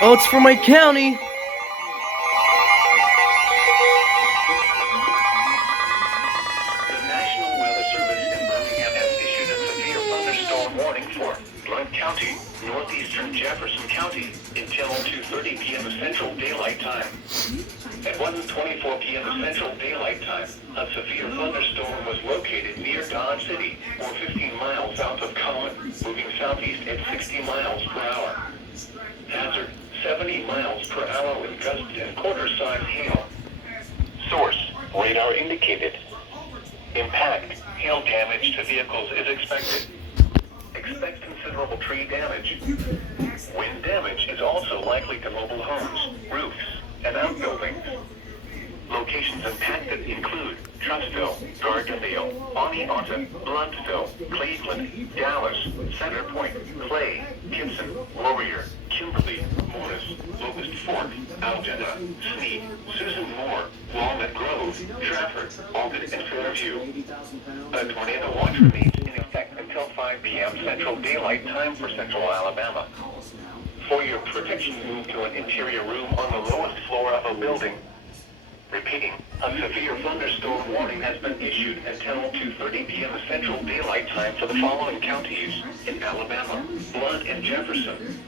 Oh, it's for my county. The National Weather Service in Birmingham has issued a severe thunderstorm warning for Blount County, northeastern Jefferson County, until 2:30 p.m. Central Daylight Time. At 1:24 p.m. Central Daylight Time, a severe thunderstorm was located near Dodge City, or 15 miles south of Coleman, moving southeast at 60 miles per hour. Hazard, 70 miles per hour with gusts and quarter-size hail. Source, radar indicated. Impact, hail damage to vehicles is expected. Expect considerable tree damage. Wind damage is also likely to mobile homes, roofs, and outbuildings. Locations impacted include Trussville, Gardendale, Oneonta, Blountsville, Cleveland, Dallas, Center Point, Clay, Gibson, Warrior, Kimberly, Morris, Locust Fork, Algeta, Sneed, Susan Moore, Walnut Grove, Trafford, Alden, and Fairview. A tornado watch remains in effect until 5 p.m. Central Daylight Time for Central Alabama. For your protection, move to an interior room on the lowest floor of a building. Repeating, a severe thunderstorm warning has been issued until 2:30 p.m. Central Daylight Time for the following counties in Alabama: Blount and Jefferson.